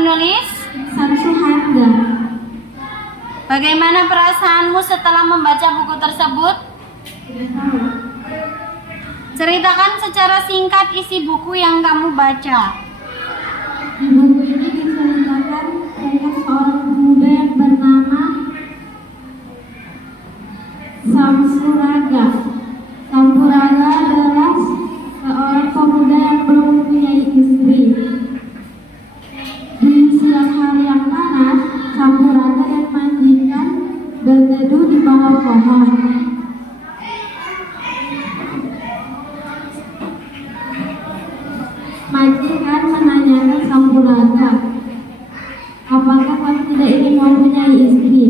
penulis? Samsuhanda. Bagaimana perasaanmu setelah membaca buku tersebut? Ceritakan secara singkat isi buku yang kamu baca. Di buku ini diceritakan tentang seorang pemuda yang bernama Sampuraga. Sampuraga adalah seorang pemuda yang belum mempunyai istri. Di siang hari yang panas, Sampuraga yang mandikan berteduh di bawah pohon. Majikan menanyakan Sampuraga, apakah kamu tidak ingin mempunyai istri?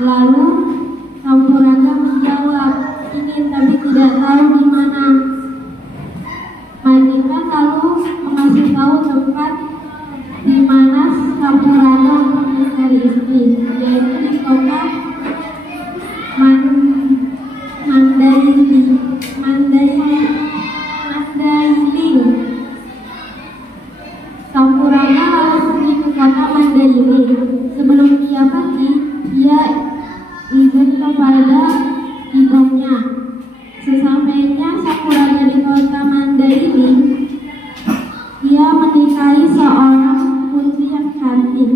Lalu Sampuraga menjawab, ingin tapi tidak tahu di mana. Majikan lalu mengasih tahu tempat di mana Sampuraga untuk mencari istri, yaitu di kota Mandailing. Sampuraga lalu pergi ke kota Mandailing. Sebelum ia pergi, ia izin kepada ibunya. Sesampainya Sampuraga di kota Mandailing, ia menikahi seorang putri yang cantik.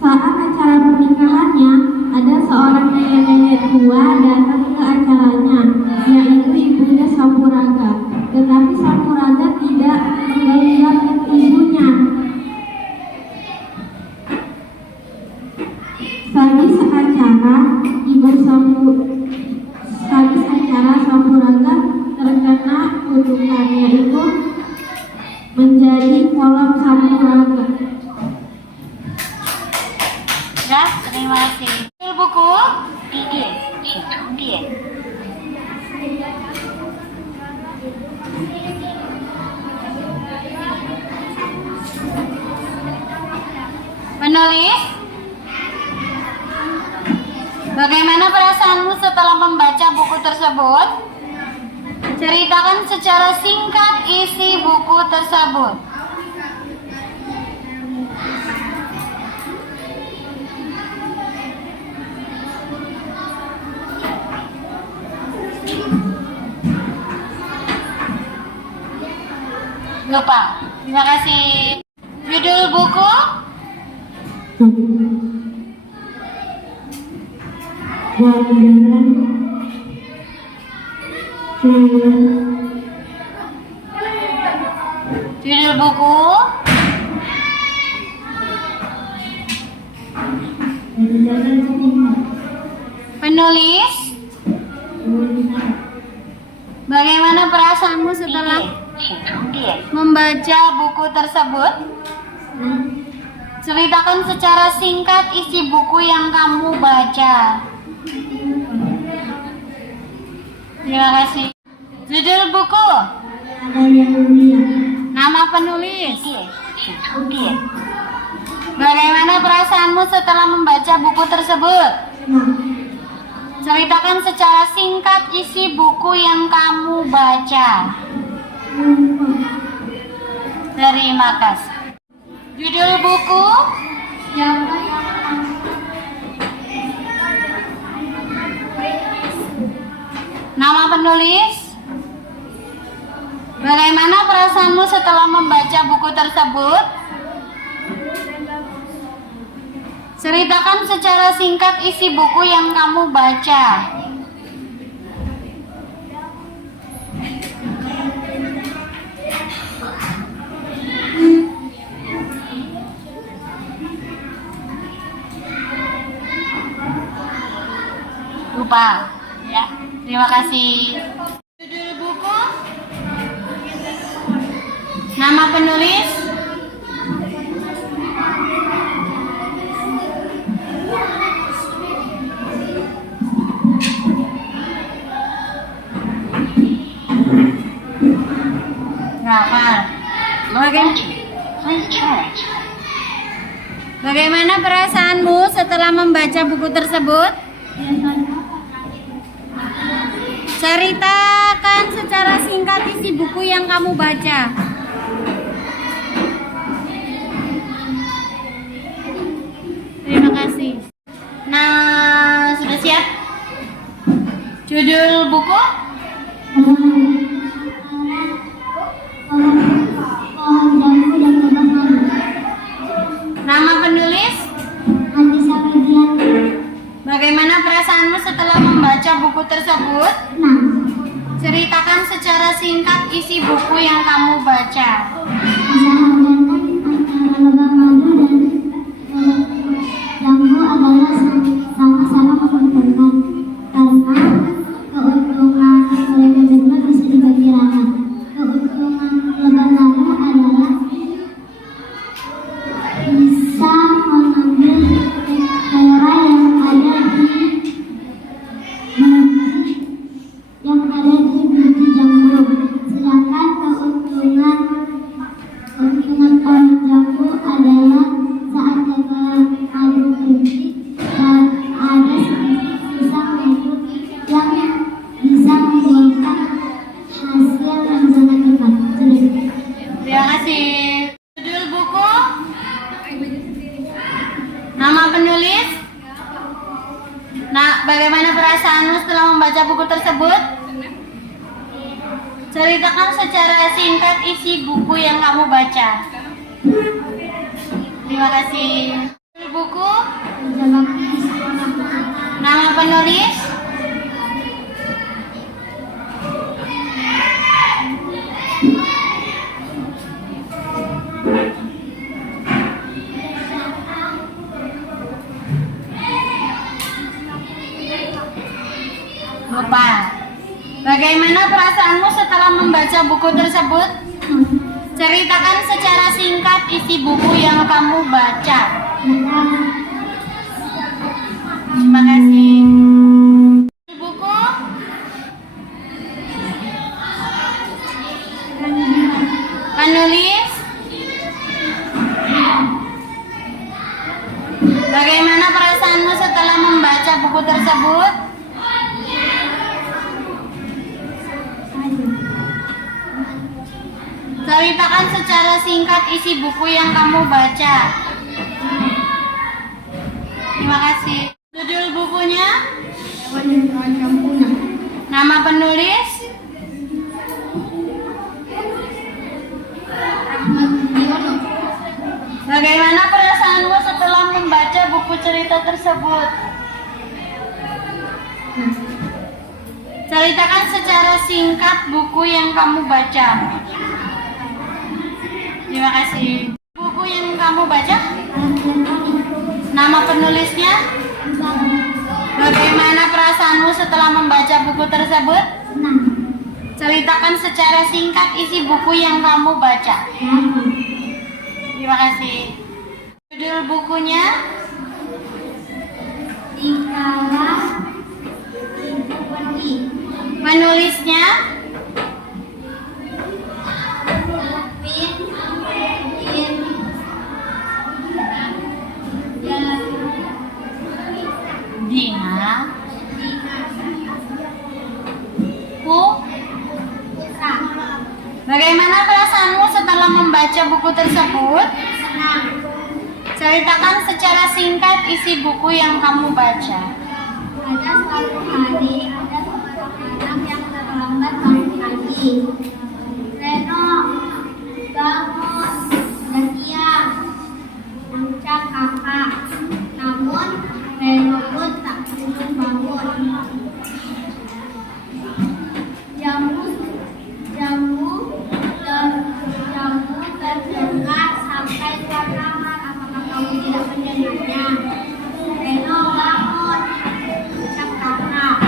Saat acara pernikahannya, ada seorang nenek-nenek tua datang ke acaranya, yaitu ibunya Sampuraga. Tetapi Sampuraga tidak melihat ibunya. Sehabis acara Sampuraga terkena kutukan, yaitu menjadi kolam Sampuraga. Ya, terima kasih. Buku? Penulis? Bagaimana perasaanmu setelah membaca buku tersebut? Ceritakan secara singkat isi buku tersebut. Lupa. Terima kasih. Judul buku? Judul buku? Penulis? Bagaimana perasaanmu setelah membaca buku tersebut? Ceritakan secara singkat isi buku yang kamu baca. Terima kasih. Judul buku? Nama penulis? Bagaimana perasaanmu setelah membaca buku tersebut? Ceritakan secara singkat isi buku yang kamu baca. Terima kasih. Judul buku? Nama penulis? Bagaimana perasaanmu setelah membaca buku tersebut? Ceritakan secara singkat isi buku yang kamu baca. Lupa. Ya, terima kasih. Judul buku? Nama penulis? Bagaimana perasaanmu setelah membaca buku tersebut? Ceritakan secara singkat isi buku yang kamu baca. tersebut? Nah, Ceritakan secara singkat isi buku yang kamu baca. disarankan antara lebah madu dan jambu adalah sama-sama menguntungkan karena keuntungan mereka berdua bisa dibagi rata. Keuntungan lebah madu adalah bisa mengambil daerah yang ada di biji jambu, sedangkan keuntungan pohon jambu adalah saat lebah madu berhenti dan ada sisa madu yang bisa membuahkan hasil yang sangat cepat. Terima kasih. Judul buku? Nama penulis? Nah, bagaimana perasaanmu setelah membaca buku tersebut? Ceritakan secara singkat isi buku yang kamu baca. Terima kasih. Judul buku? Nama penulis? Lupa. Bagaimana perasaanmu setelah membaca buku tersebut? Ceritakan secara singkat isi buku yang kamu baca. Terima kasih. Buku? Penulis? Bagaimana perasaanmu setelah membaca buku tersebut? Ceritakan secara singkat isi buku yang kamu baca. Terima kasih. Judul bukunya? Nama penulis? Bagaimana perasaanmu setelah membaca buku cerita tersebut? Ceritakan secara singkat buku yang kamu baca. Terima kasih. Buku yang kamu baca? Nama penulisnya? Bagaimana perasaanmu setelah membaca buku tersebut? Ceritakan secara singkat isi buku yang kamu baca. Terima kasih. Judul bukunya? Dikala itu pergi. Penulisnya? Dina. Bagaimana perasaanmu setelah membaca buku tersebut? Ceritakan secara singkat isi buku yang kamu baca. Ada suatu hari ada seorang anak yang terlambat bangun pagi. Reno, bangun, sudah siang, ucap kakak. Namun Reno pun tak kunjung bangun. Jamu terdengar sampai keluar kamar. Apakah kamu tidak mendengarnya? Reno, bangun, ucap kakak.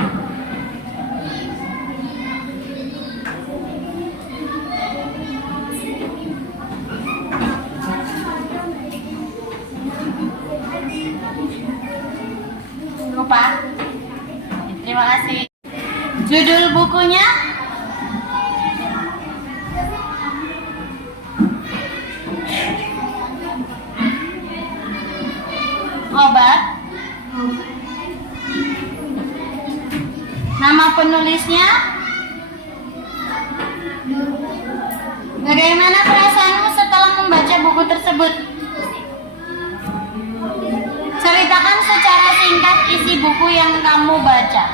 Lupa. Terima kasih. Judul bukunya? Obat. Nama penulisnya? Bagaimana perasaanmu setelah membaca buku tersebut? Ceritakan secara singkat isi buku yang kamu baca.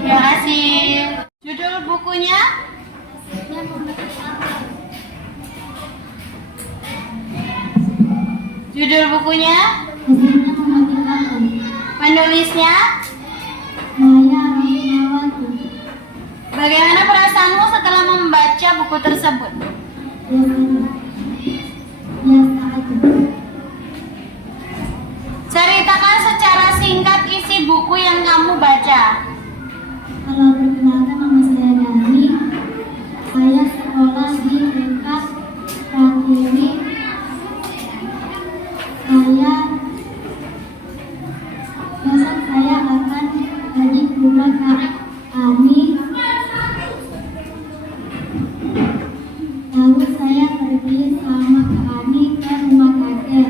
Terima kasih. Judul bukunya? Judul bukunya? Penulisnya? perasaanmu setelah membaca buku tersebut? Biasa aja. Ceritakan secara singkat isi buku yang kamu baca. Kalau perkenalkan, nama saya Dani. Saya sekolah di TK Pratiri. Besok saya akan pergi ke rumah Kak Ani. Lalu saya pergi sama Kak Ani ke rumah kakek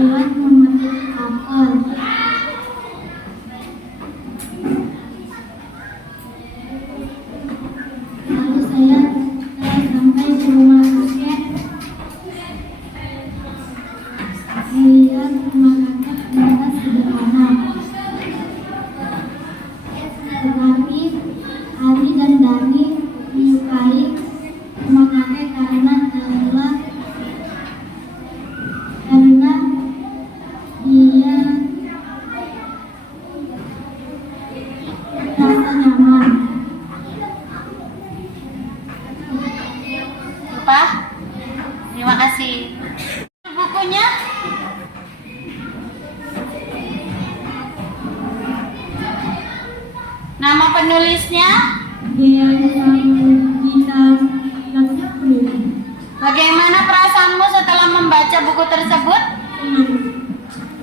buat memetik apel. Lalu saya sampai di rumah kakek, melihat rumah kakek ternyata sederhana. Tetapi Ari dan Dani menyukai rumah kakek karena dia merasa nyaman. Lupa? Terima kasih. Bukunya? Nama penulisnya? Bagaimana perasaanmu setelah membaca buku tersebut?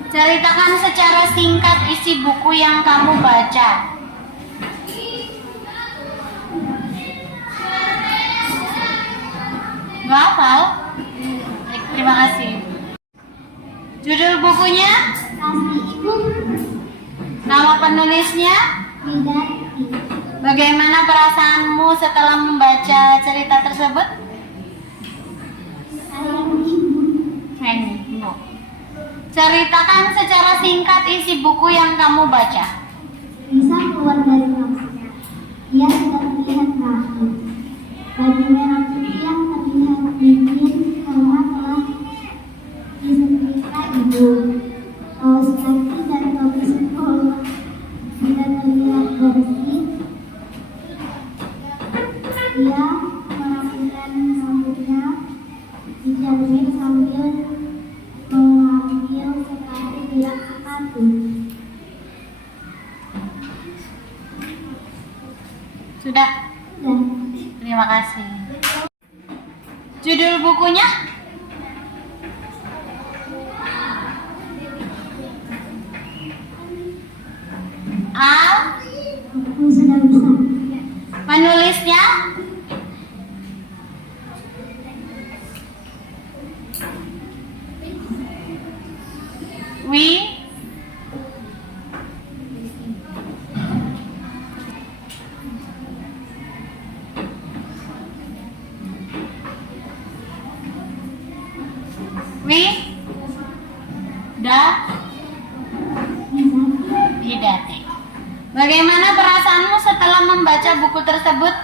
Ceritakan secara singkat isi buku yang kamu baca. Nggak hafal? Baik, terima kasih. Judul bukunya? Kasih Ibu Nama penulisnya? Widarti. Bagaimana perasaanmu setelah membaca cerita tersebut? Sayang Ibu. No. Ceritakan secara singkat isi buku yang kamu baca. Bisa keluar dari kelasnya. Ia sudah terlihat rapi. Baju merah putih yang terlihat dingin karena telah disetrika Ibu. Kaos kaki dan topi sekolah sudah terlihat bersih. Ia merapikan rambutnya, dijahit sambil mengambil sepatu biak sepatu. Sudah? Dan Terima kasih. Judul bukunya? aku sudah bisa. Penulisnya? Widati. Bagaimana perasaanmu setelah membaca buku tersebut?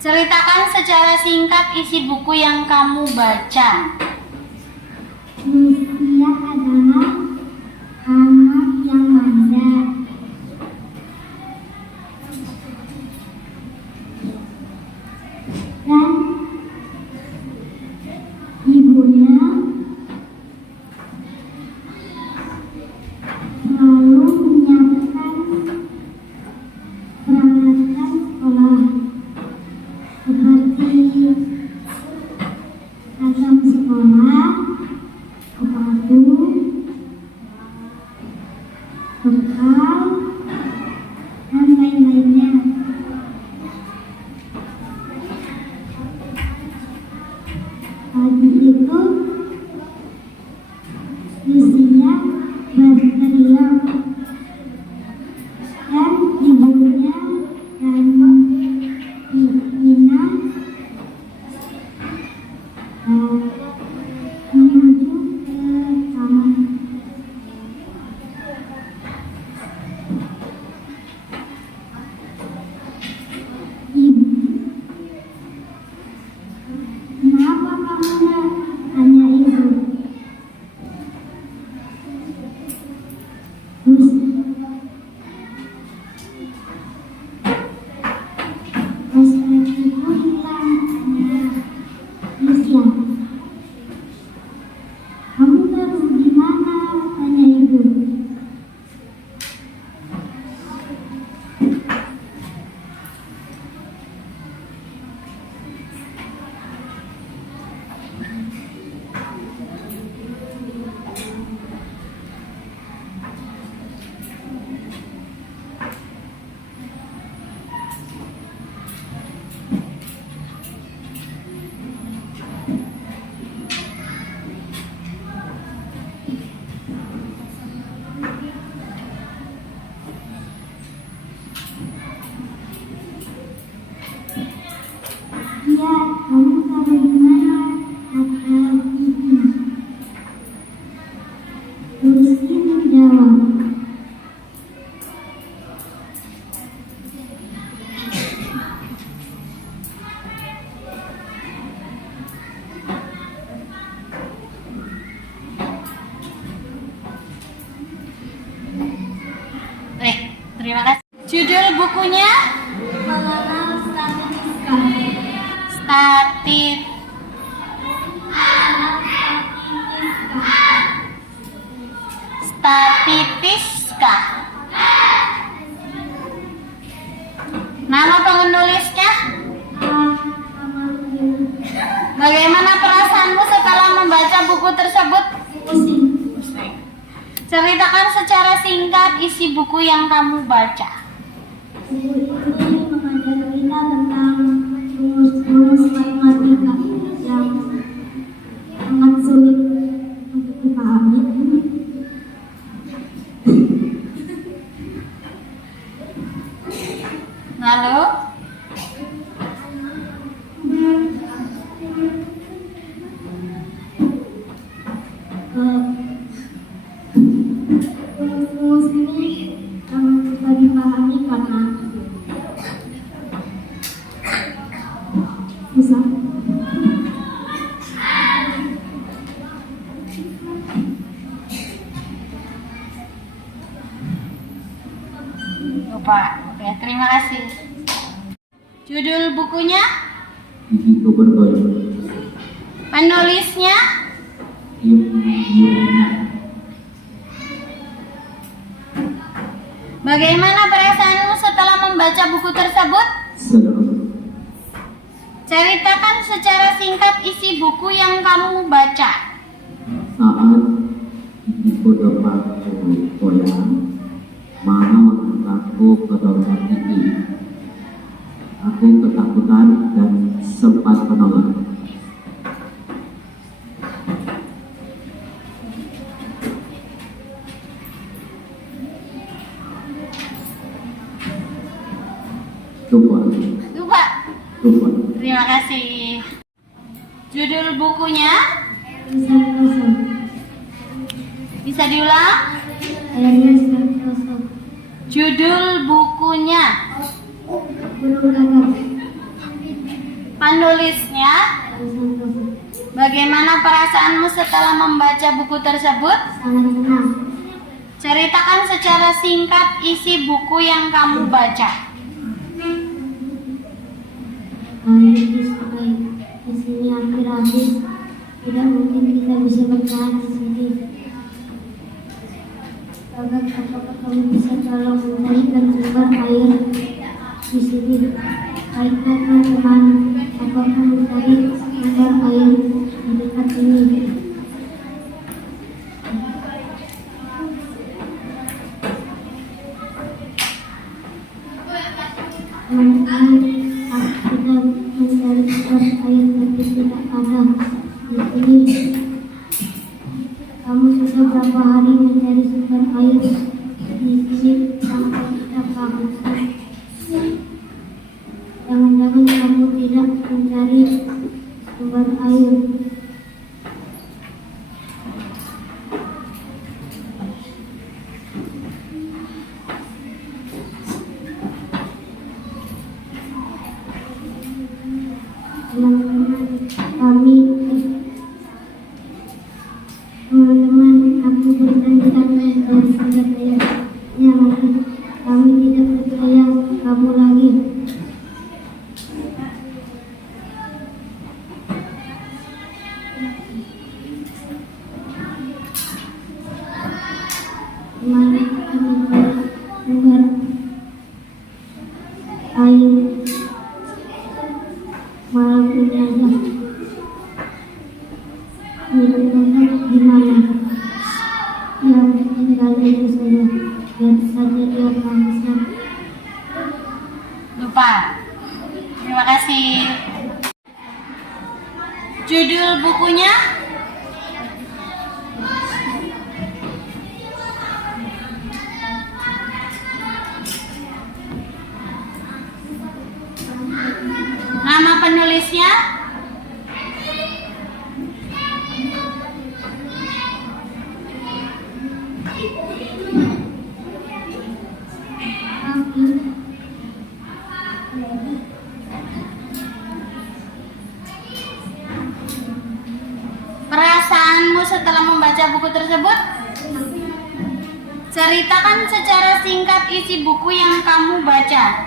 Ceritakan secara singkat isi buku yang kamu baca. Lucia adalah anak yang manja. Dan ibunya selalu menyiapkan peralatan sekolah seperti seragam sekolah, sepatu, bekal, dan lain-lainnya. Pagi itu Lucia berteriak dan ibunya dan Nina menuju ke kamar. Terima kasih. Judul bukunya? Mengenal statistika. Statit. Statistiska. Nama penulisnya? Bagaimana perasaanmu setelah membaca buku tersebut? Pusing. Ceritakan secara singkat isi buku yang kamu baca. Buku ini mengajari kita tentang rumus matematika yang sangat sulit untuk dipahami. Lalu, Rumus ini sangat susah dipahami karena susah. lupa. Oke, terima kasih. Judul bukunya? Itu berbalik. Penulisnya? Bagaimana perasaanmu setelah membaca buku tersebut? Senang. Ceritakan secara singkat isi buku yang kamu baca. Saat ibu dapat goyang, mama mengangkatku ke dokter gigi. Aku ketakutan dan sempat menolak. Lupa. Lupa. Terima kasih. Judul bukunya? Tulisan kosong. Bisa diulang? Akhirnya sudah kosong. Judul bukunya? Burung gagak. Penulisnya? Tulisan kosong. Bagaimana perasaanmu setelah membaca buku tersebut? Sangat senang. Ceritakan secara singkat isi buku yang kamu baca. Kami disukai di sini hampir habis. Tidak mungkin kita bisa bertahan di sini. Gagak, apakah kamu bisa tolong mencarikan sumber air di sini? Baiklah teman-teman, aku akan mencari sumber air di dekat ini. Teman-teman, aku sudah mencari sumber air tapi tidak ada di sini. Kamu sudah berapa hari mencari sumber air di sini sampai tidak kehabisan? Jangan-jangan kamu tidak mencari sumber air. Teman-teman, aku bertanya mencari sumber airnya lagi. Kami tidak percaya kamu lagi. Kemana kami mencari sumber air malam ini aja. Teman-teman, di mana? Yang tinggal di sana. Biar saja dia bangsa. Lupa. Terima kasih. Judul bukunya? Nama penulisnya? Perasaanmu setelah membaca buku tersebut? Ceritakan secara singkat isi buku yang kamu baca.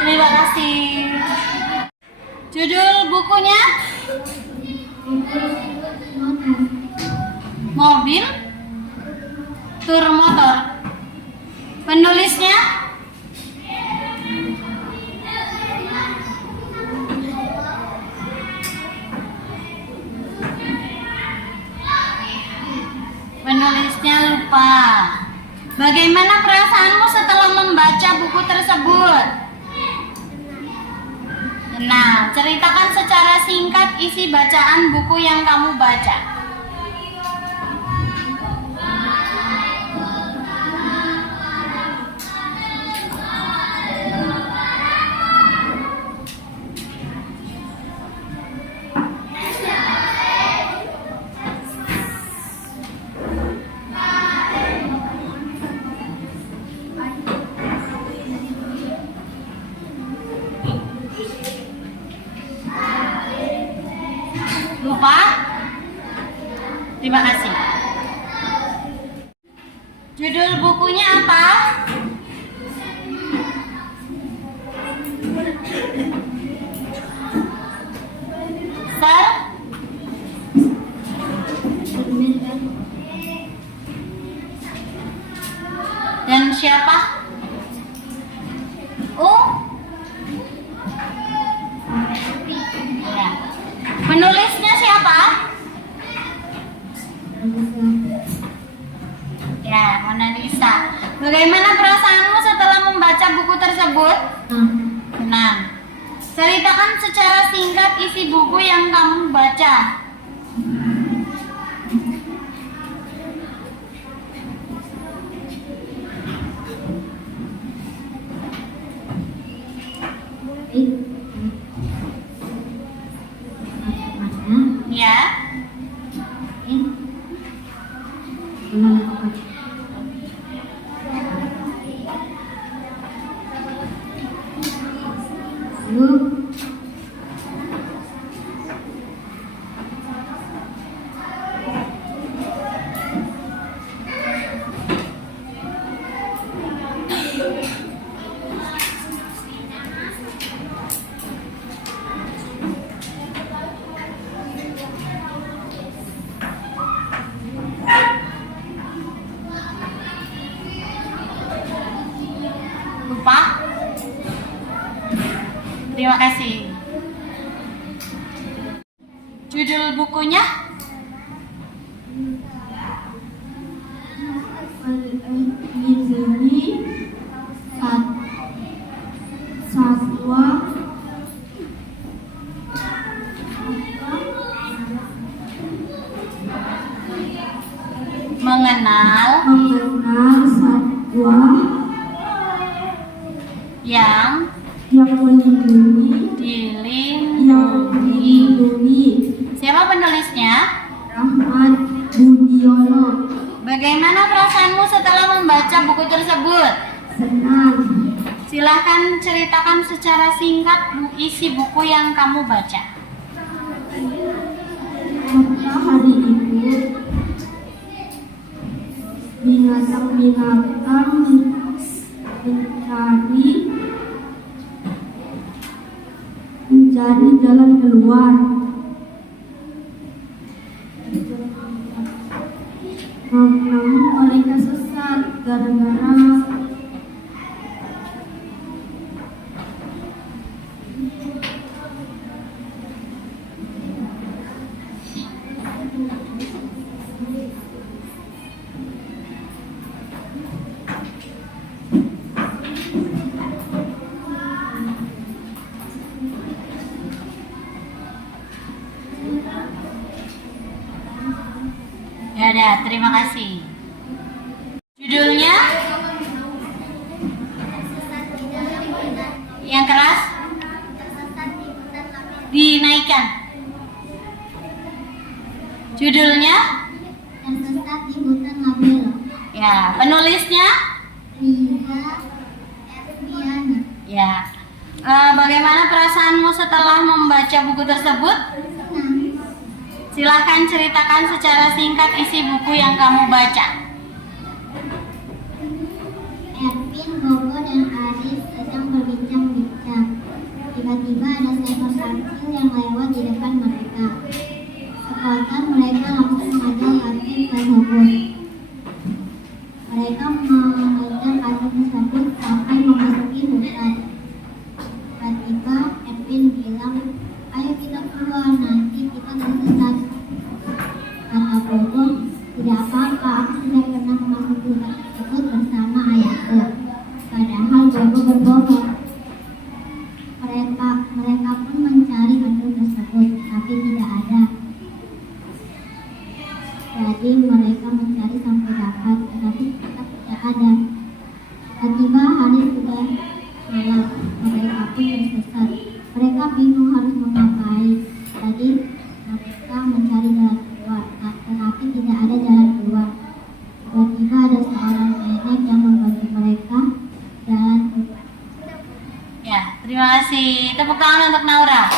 Terima kasih. Judul bukunya? Mobil Tur Motor. Penulisnya? Penulisnya lupa. Bagaimana perasaanmu setelah membaca buku tersebut? Nah, ceritakan secara singkat isi bacaan buku yang kamu baca. Lupa? Terima kasih. Judul bukunya apa? Sir? Dan siapa? Ya. Penulisnya siapa? Ya, Mona Lisa. Bagaimana perasaanmu setelah membaca buku tersebut? Senang. Ceritakan secara singkat isi buku yang kamu baca. Ya. Lupa? Terima kasih. Judul bukunya? Satwa Mengenal satwa yang melindungi dilindungi. Siapa penulisnya? Rahmat Budiono. Bagaimana perasaanmu setelah membaca buku tersebut? Senang. Silahkan ceritakan secara singkat isi buku yang kamu baca. Pada hari itu binatang-binatang mencari jalan keluar. Namun mereka sesat gara-gara Ya udah, terima kasih. Judulnya? Yang keras? dinaikkan? Judulnya? Tersesat di hutan label. Ya, penulisnya? Riza Erdiana. Ya. Bagaimana perasaanmu setelah membaca buku tersebut? Senang. Silahkan ceritakan secara singkat isi buku yang kamu baca. Ervin, Bobo, dan Aris sedang berbincang-bincang. Tiba-tiba ada seekor kancil yang lewat di depan mereka. Spontan mereka langsung mengejar kancil tersebut. Mereka mengejar kancil tersebut sampai memasuki hutan. Tiba-tiba Ervin bilang, "Ayo kita keluar, nanti kita tersesat." Kata Bobo, "Tidak apa-apa, aku sudah pernah memasuki hutan tersebut bersama ayahku." Padahal Bobo berbohong. Mereka pun mencari hantu tersebut, tapi tidak ada. Jadi mereka mencari sampai dapat, tetapi tetap tidak ada. Tiba-tiba hari sudah malam, mereka pun tersesat. Mereka bingung harus mengapain. Jadi mereka mencari jalan keluar, tetapi tidak ada jalan keluar. Tiba-tiba ada seorang nenek yang membantu mereka jalan keluar. Ya, terima kasih. Tepuk tangan untuk Naura.